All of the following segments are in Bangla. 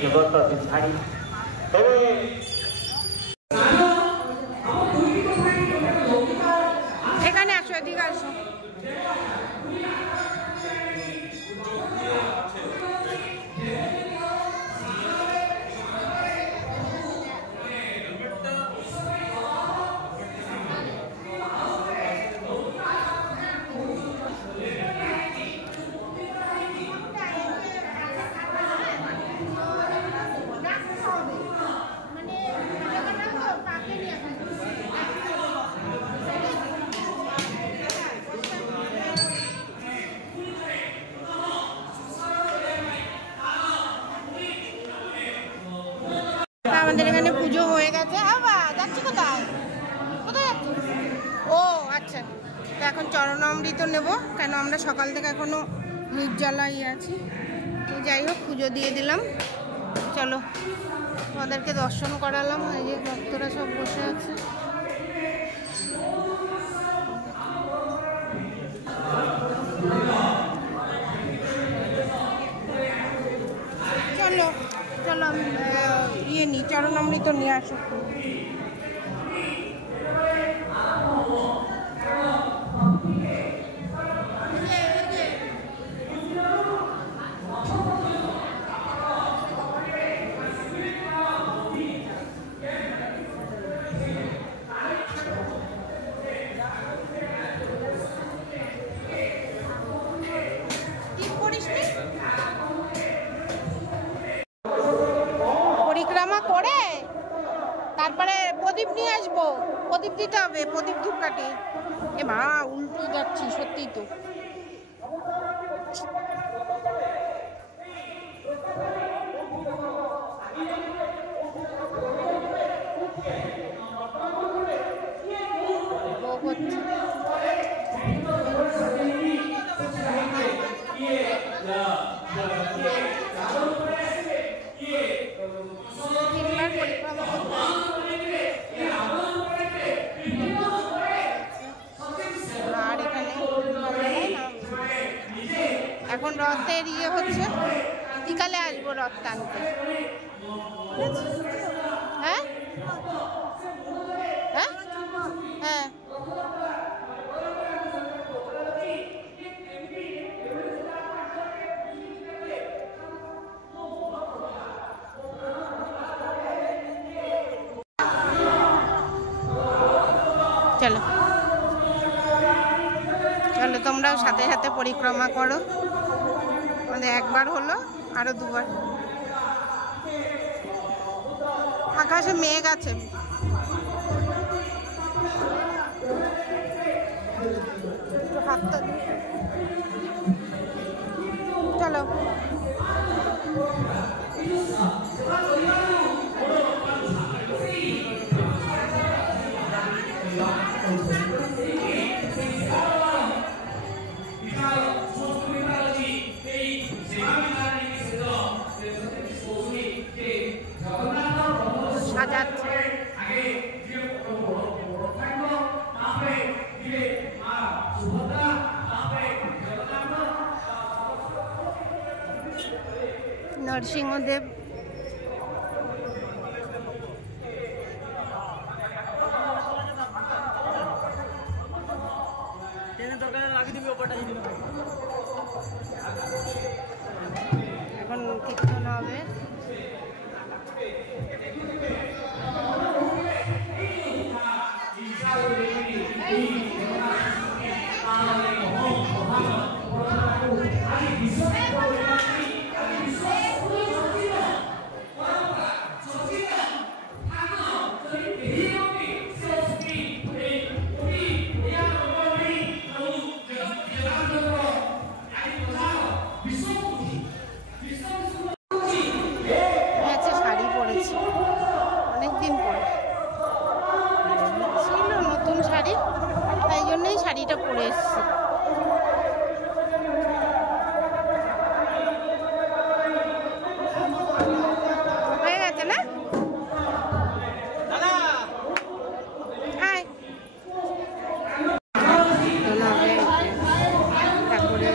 যুগত ছাড়ি তবে এখানে আসো, এদিকে আসো। আমাদের এখানে পুজো হয়ে গেছে। যাচ্ছি কোথায়? কোথায় যাচ্ছি? ও আচ্ছা, তো এখন চরণামৃত নেব, কেন আমরা সকাল থেকে এখনো নির্জলাই আছি। তো যাই হোক, পুজো দিয়ে দিলাম। চলো, ওদেরকে দর্শন করালাম। এই যে ভক্তরা সব বসে আছে। চলো চলো, ইয়ে নি, চরণামৃত নিয়ে আসো। পরিক্রমা করে তারপরে প্রদীপ নিয়ে আসবো, প্রদীপ দিতে হবে, প্রদীপ ধূপকাঠি। এ মা, উল্টো যাচ্ছি, সত্যি তো। এখন রথের ইয়ে হচ্ছে, বিকালে আসবো রথ টানতে। হ্যাঁ হ্যাঁ হ্যাঁ, চলো চলো, তোমরাও সাথে সাথে পরিক্রমা করো। আমাদের একবার হলো, আরো দুবার। আকাশে মেঘ আছে। হাতটা চলো। সাজাচ্ছে। নরসিংহদেব এখন কীর্তন হবে। শাড়ি পরেছি অনেকদিন পরে, ছিল নতুন শাড়ি, তাই জন্যই শাড়িটা পরে এসেছি। হয়ে গেছে না? তারপরে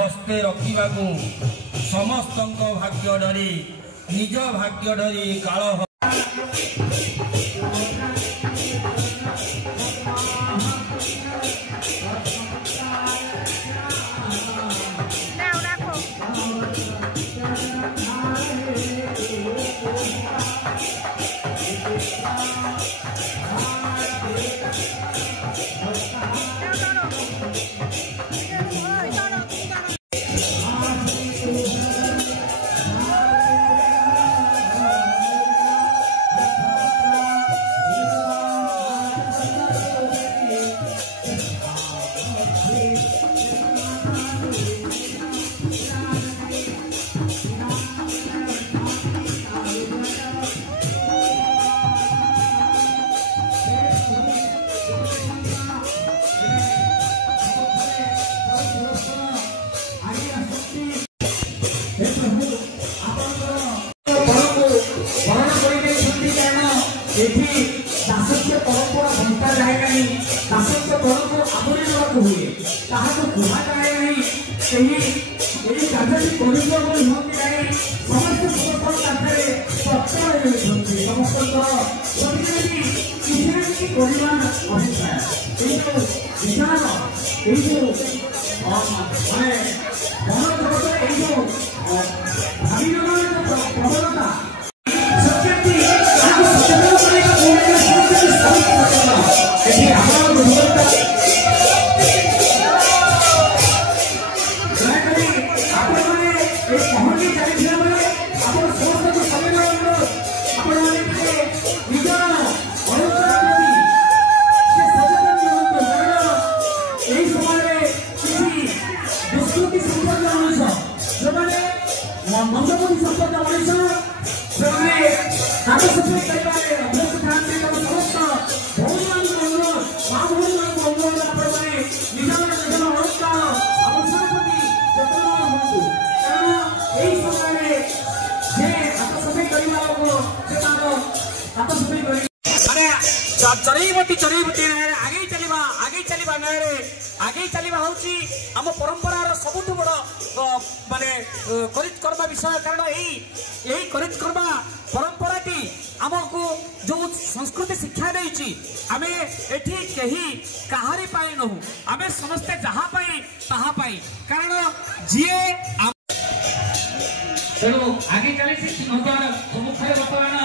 हस्ते रखा समस्त भाग्य डरी निज भाग्य डरी काल दासत्य परंपरा घंटा जाए नहीं दासत्य परंपरा आदरी देवाक हुए ताहाको कुहा जाए नहीं एही कार्यटी करिबो बोली होती नहीं समस्त समस्त कार्य सत्य होती समस्त प्रतिनिधि किसी करिबा अभिप्राय एई जो विचार एई जो माने मन जगत एई जो भाविनगर प्रबलता सत्यति ताको सचेतन करेगा बोले एठी आमार गुणवत्ता दयाकरी आपण माने ए पहली जाईथिला माने आपण समस्त को समय लागलो आपण माने के निजर अनुसार प्रति से सचेतन होतो कारण एई समय किसी दुष्कृति संपन्न मनुष्य जो माने मंदबुद्धि संपन्न मनुष्य ସେମାନେ ତାଙ୍କ ସଫେଇ କରିବାରେ ଅଭ୍ୟସ୍ତ ଥାନ୍ତି ଏବଂ ସମସ୍ତ ଭଉଣୀମାନଙ୍କୁ ଅନୁରୋଧ ମା ଭଉଣୀମାନଙ୍କୁ ଅନୁରୋଧ ଆପଣମାନେ ନିଜର ନିଜର ଅନୁଷ୍ଠାନ ଅବସର ପ୍ରତି ଯତ୍ନବାନ ହୁଅନ୍ତୁ କାରଣ ଏହି ସମୟରେ ଯେ ହାତ ସଫେଇ କରିବା ଲୋକ ସେ ତାଙ୍କ ହାତ ସଫେଇ କରି ମାନେ ଚରେଇବତୀ ଆଗେଇ ଚାଲିବା ନ୍ୟାୟରେ ଆଗେଇ ଚାଲିବା ହେଉଛି ଆମ ପରମ୍ପରାର ସବୁଠୁ ବଡ଼ ମାନେ କରିତ କରିବା ବିଷୟ କାରଣ ଏହି କରିତ କରିବା परंपराटी आमको जो संस्कृति शिक्षा देइछि आमे एठी केही काहारी पाई नहु आमे समस्ते जहा पाई ताहा पाई कारण जिए तेणु आगे चली सिंहद्वार सम्मुखें बर्तमान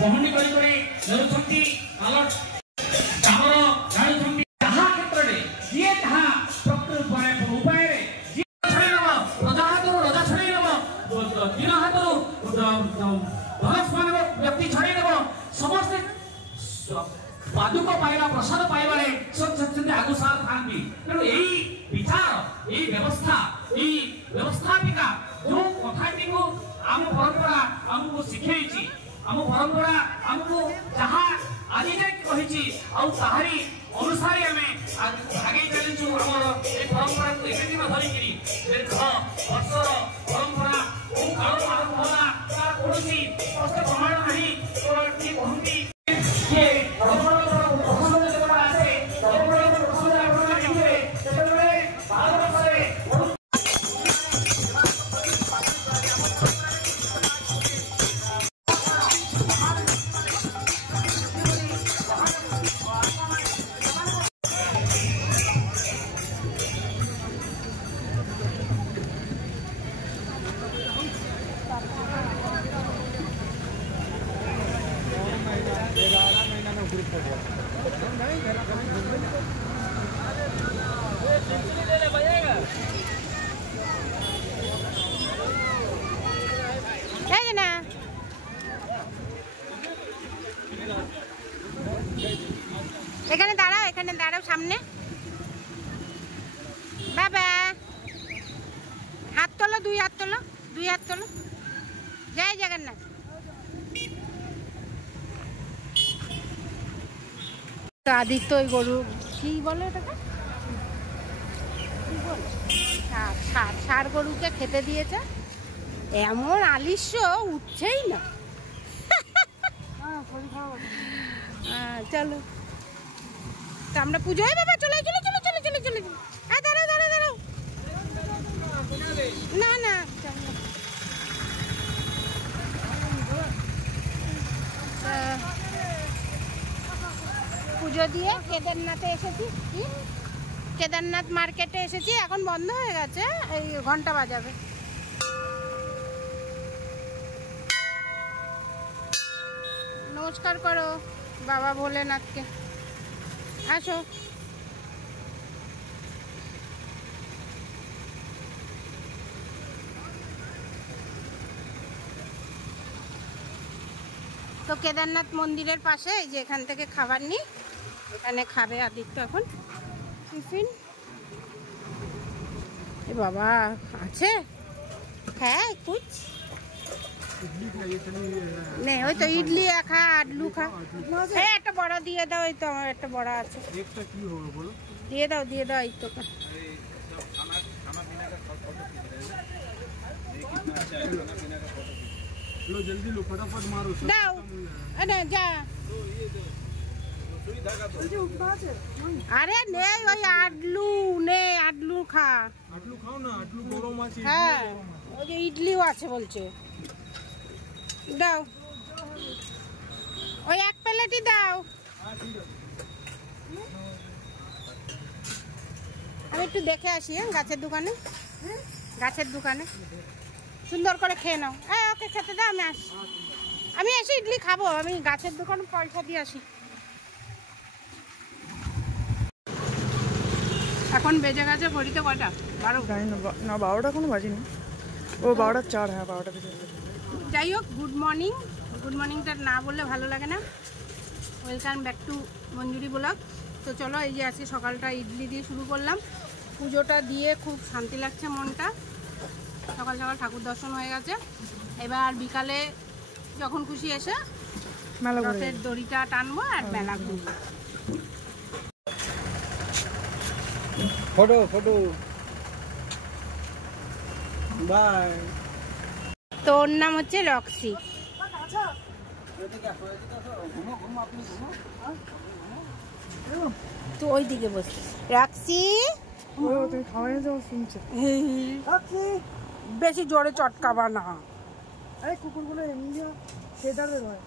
पहंडी करी नरुछंती अलर्ट कामर जाणुछंती जहा क्षेत्र रे जिए ताहा प्रकृति उपाय रे जिए छड़े नब रजा हातरू रजा छड़े नब दिन हातरू व्यक्ति छड़े नब समस्ते पादुक पाइला प्रसाद पाइला আগুসার থাকবি তেমন এই বিচার এই ব্যবস্থাপিকা जो কথাটি आम परंपरा आमको शिखेची आम परंपरा आमको जहाँ आज कही आहारी अनुसार आम आगे चलू आम परंपरा को एक दिन धरिक दीर्घ वर्षर परंपरा काल आरंभ होला तार कौन स्पष्ट प्रमाण नहीं कहती এখানে দাঁড়াও সামনে বাবা হাত তোলো দুই হাত তোলো জয় জগন্নাথ। আদিত্য ওই গরু কি বলে এটাকে ষাঁড় গরুকে খেতে দিয়েছে, এমন আলিস্য উঠছেই না। চলো আমরা পুজোয় বাবা চলে দাঁড়াও না পুজো দিয়ে কেদারনাথে এসেছি, কেদারনাথ মার্কেটে এসেছি, এখন বন্ধ হয়ে গেছে, এই ঘন্টা বাজাবে। নমস্কার করো বাবা ভোলেনাথকে, আসো। তো কেদারনাথ মন্দিরের পাশে এই যে এখান থেকে খাবার নিই, এখানে খাবে আদিত্য এখন টিফিন। এ বাবা আছে, হ্যাঁ কুছ নে, ওই তো ইডলি খা আডলু খা, হ্যাঁ একটা বড়া দিয়ে দাও, এই তো আমার একটা বড়া আছে, দিয়ে দাও এই তো जल्दी लो फटाफट मारो দাও যা। আরে নে ওই আডলু খা, আটলু খাও না, আটলু গরম আছে, হ্যাঁ ওই যে ইডলিও আছে বলছে, দাও ওই এক প্লেটই দাও। আমি একটু দেখে আসি, হ্যাঁ গাছের দোকানে সুন্দর করে খেয়ে নাও। ওকে খেতে দাও, আমি এসে ইডলি খাবো, আমি গাছের দোকানে পয়সা দিয়ে আসি। এখন বেজে গেছে ঘড়িতে কটা, 12 না 12টা কোনো বাজেনি, ও 12টার 4, হ্যাঁ 12টা বেজে গেছে। যাই হোক, গুড মর্নিংটা না বললে ভালো লাগে না। Welcome back to Manjuri blog. তো চলো, এই যে আজকে সকালটা ইডলি দিয়ে শুরু করলাম, পুজোটা দিয়ে খুব শান্তি লাগছে মনটা, সকাল ঠাকুর দর্শন হয়ে গেছে। এবার বিকালে যখন খুশি এসে রথের দড়িটা টানবো আর মেলা ঘুরবো। ফটো বাই। তো ওর নাম হচ্ছে রক্সি। তো ওই দিকে বসে রক্সি, তুমি খাওয়ানো যাও শুনছো, বেশি জোরে চটকাবা না। আরে কুকুরগুলো এমনি ফেদারের হয়,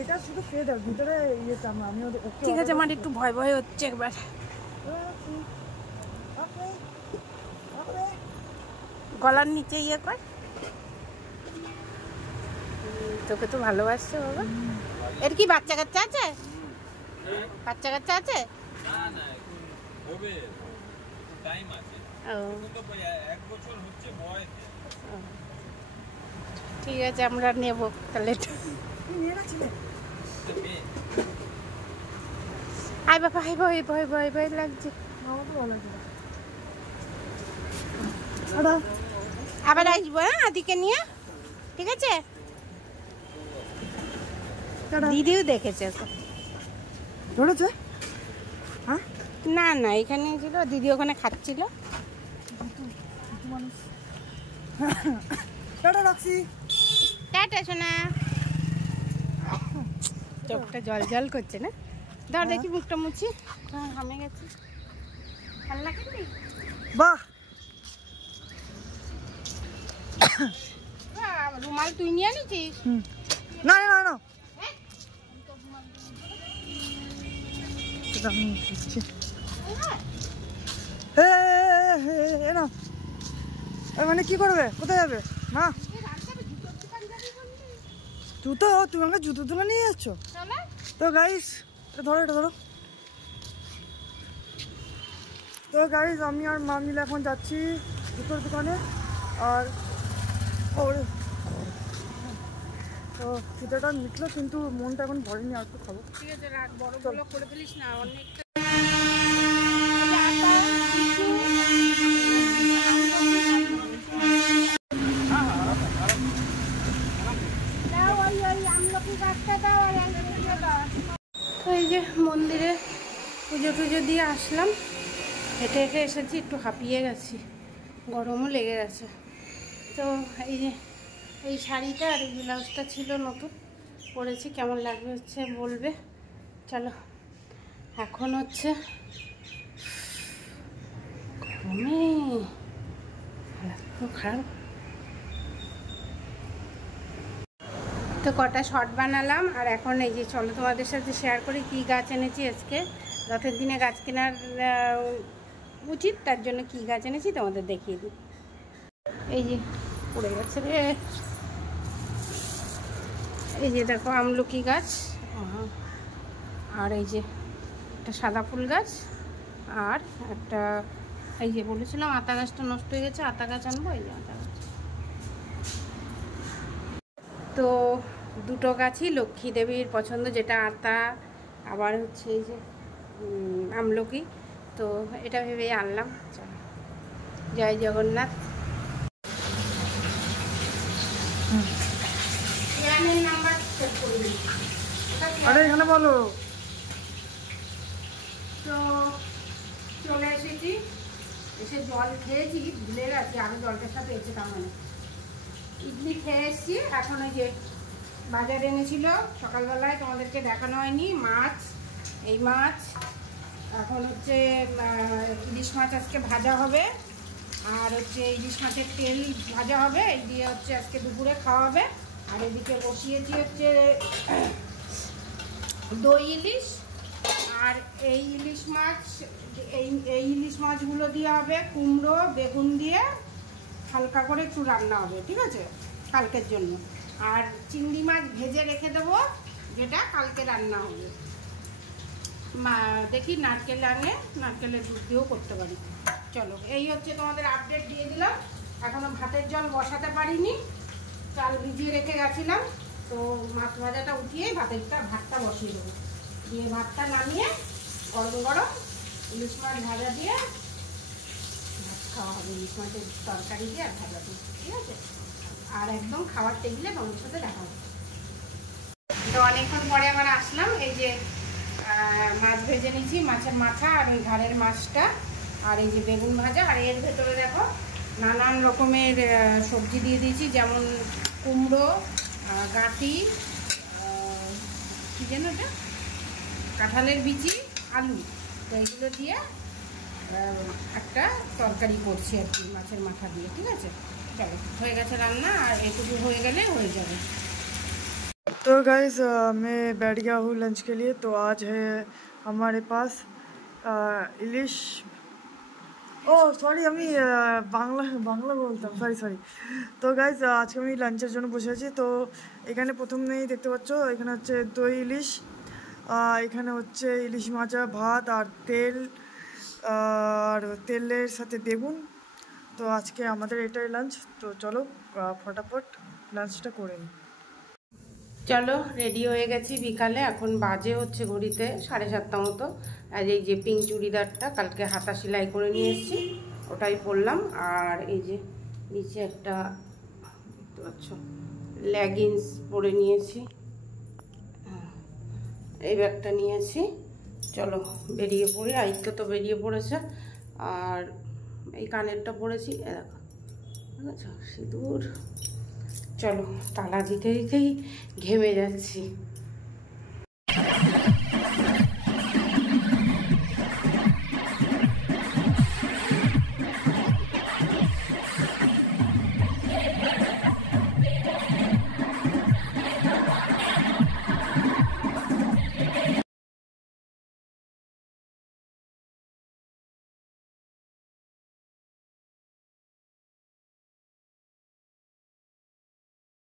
এটা শুধু ফেদার, ভিতরে ইয়েটা আমি ঠিক আছে, আমার একটু ভয় হচ্ছে একবার। গলার নিচে ইয়ে কর, তোকে তো ভালোবাসছে বাবা। এর কি বাচ্চা কাচ্চা আছে? ঠিক আছে, আমরা নেব তাহলে। আয় বাবা, আয় ভয় ভয় ভয় ভয় লাগছে। আমার তো ভালো লাগে টাটা। আবার আসবো, হ্যাঁ আদিকে নিয়ে, ঠিক আছে? টাটা। দিদিও দেখেছে তো। ধরেছে? হ্যাঁ না না, এখানে ছিল, দিদি ওখানে খাচ্ছিল। টাটা রাখছি। টাটা সোনা। চোখটা জল জল করছে না? ধর দেখি মুখটা মুছি। হ্যাঁ, হামে গেছি। ভালো লাগেনি? বাহ, রুমাল তুই নিয়ে নিছিস? না না না সেটা আমি দিচ্ছি। না মানে কি করবে, কোথায় যাবে? মা জুতো, তুমি আমাকে জুতো তুলে নিয়ে যাচ্ছ তো গাইস? ধরো, এটা ধরো তো গাইস। আমি আর মা মিলে এখন যাচ্ছি জুতোর দোকানে। আর ওরে তো জুতোটা মিটলো, কিন্তু মনটা এখন ভরেনি, আর একটু খাবো। ঠিক আছে, রাখ, বড় বড় করে ফেলিস না অনেকটা। তো এই যে মন্দিরে পুজো টুজো দিয়ে আসলাম, হেঁটে হেঁটে এসেছি, একটু হাঁপিয়ে গেছি, গরমও লেগে গেছে। তো এই যে এই শাড়িটা আর এই ব্লাউজটা ছিল নতুন, পরেছি, কেমন লাগবে হচ্ছে বলবে। চলো, এখন হচ্ছে গরমে খারাপ। তো কটা শর্ট বানালাম, আর এখন এই যে চলো তোমাদের সাথে শেয়ার করি কী গাছ এনেছি আজকে। রথের দিনে গাছ কেনার উচিত, তার জন্য কী গাছ এনেছি তোমাদের দেখিয়ে দিই। এই যে পড়ে গেছে রে, এই যে দেখো আমলকি গাছ, আর এই যে একটা সাদা ফুল গাছ, আর একটা এই যে বলেছিলাম আতা গাছটা নষ্ট হয়ে গেছে, আতা গাছ আনবো, এই যে আতা গাছ। তো দুটো গাছই লক্ষ্মী দেবীর পছন্দ, যেটা আতা, আবার হচ্ছে এই যে আমলকি। তো এটা ভেবেই আনলাম। চলো, জয় জগন্নাথ। নাম্বার সেট করবি, আরে এখানে বলো। তো চলে এসেছি, এসে জল খেয়েছি, ভুলে গেছি আরো জলটা সাথে পেয়েছে, তার মানে ইডলি খেয়ে এসেছি। এখন ওই যে বাজার এনেছিল সকালবেলায়, তোমাদেরকে দেখানো হয়নি, মাছ, এই মাছ। এখন হচ্ছে ইলিশ মাছ আজকে ভাজা হবে, আর হচ্ছে ইলিশ মাছের তেল ভাজা হবে, এই দিয়ে হচ্ছে আজকে দুপুরে খাওয়া হবে। আর এদিকে বসিয়েছি হচ্ছে দই ইলিশ, আর এই ইলিশ মাছ, এই ইলিশ মাছগুলো দিয়ে হবে কুমড়ো বেগুন দিয়ে হালকা করে একটু রান্না হবে, ঠিক আছে, কালকের জন্য। আর চিংড়ি মাছ ভেজে রেখে দেবো, যেটা কালকে রান্না হবে। দেখি নারকেল আনলে নারকেলের দুধ দিয়েও করতে পারি। চলো, এই হচ্ছে তোমাদের আপডেট দিয়ে দিলাম। এখনো ভাতের জল বসাতে পারিনি, চাল ভিজিয়ে রেখে গেছিলাম। তো মাছ ভাজাটা উঠিয়ে ভাতটা বসিয়ে দেবো, দিয়ে ভাতটা নামিয়ে গরম গরম ইলিশ মাছ ভাজা দিয়ে ভাত খাওয়া হবে, ইলিশ মাছের তরকারি দিয়ে আর ভাজা দিয়ে, ঠিক আছে। আর একদম খাবার টেবিলে তোমাদের সাথে দেখা হবে। তো অনেকক্ষণ পরে আবার আসলাম, এই যে মাছ ভেজে নিচ্ছি, মাছের মাথা আর ওই ঘাড়ের মাছটা, আর এই যে বেগুন ভাজা, আর এর ভেতরে দেখো নানান রকমের সবজি দিয়ে দিয়েছি, যেমন কুমড়ো, গাঁটি, কী যেন ওটা, কাঁঠালের বিচি, আলু, তো এইগুলো দিয়ে একটা তরকারি করছি আর কি, মাছের মাথা দিয়ে, ঠিক আছে। চলো, হয়ে গেছে রান্না, আর এটুকু হয়ে गले হয়ে যাবে। तो गाइस मैं बैठ गया हूँ लंच के लिए। तो आज है हमारे पास इलिश, ও সরি আমি বাংলা বলতাম, সরি। তো গাইস আজকে আমি লাঞ্চের জন্য বসে আছি। তো এখানে প্রথমেই দেখতে পাচ্ছ, এখানে হচ্ছে দই ইলিশ, এখানে হচ্ছে ইলিশ মাছা, ভাত আর তেল, আর তেলের সাথে বেগুন। তো আজকে আমাদের এটাই লাঞ্চ। তো চলো ফটাফট লাঞ্চটা করে নিই। চলো রেডি হয়ে গেছি বিকালে, এখন বাজে হচ্ছে ঘড়িতে 7:30 মতো। আর এই যে পিঙ্ক চুড়িদারটা কালকে হাতা সেলাই করে নিয়ে এসেছি, ওটাই পরলাম। আর এই যে নিচে একটা দেখতে পাচ্ছ লেগিংস পরে নিয়েছি, এই ব্যাগটা নিয়েছি। চলো বেরিয়ে পড়ি। আয়িত্য তো বেরিয়ে পড়েছে। আর এই কানেরটা পরেছি, দেখো ঠিক আছে সিঁদুর। চলো তালা দিতে দিতেই ঘেমে যাচ্ছি।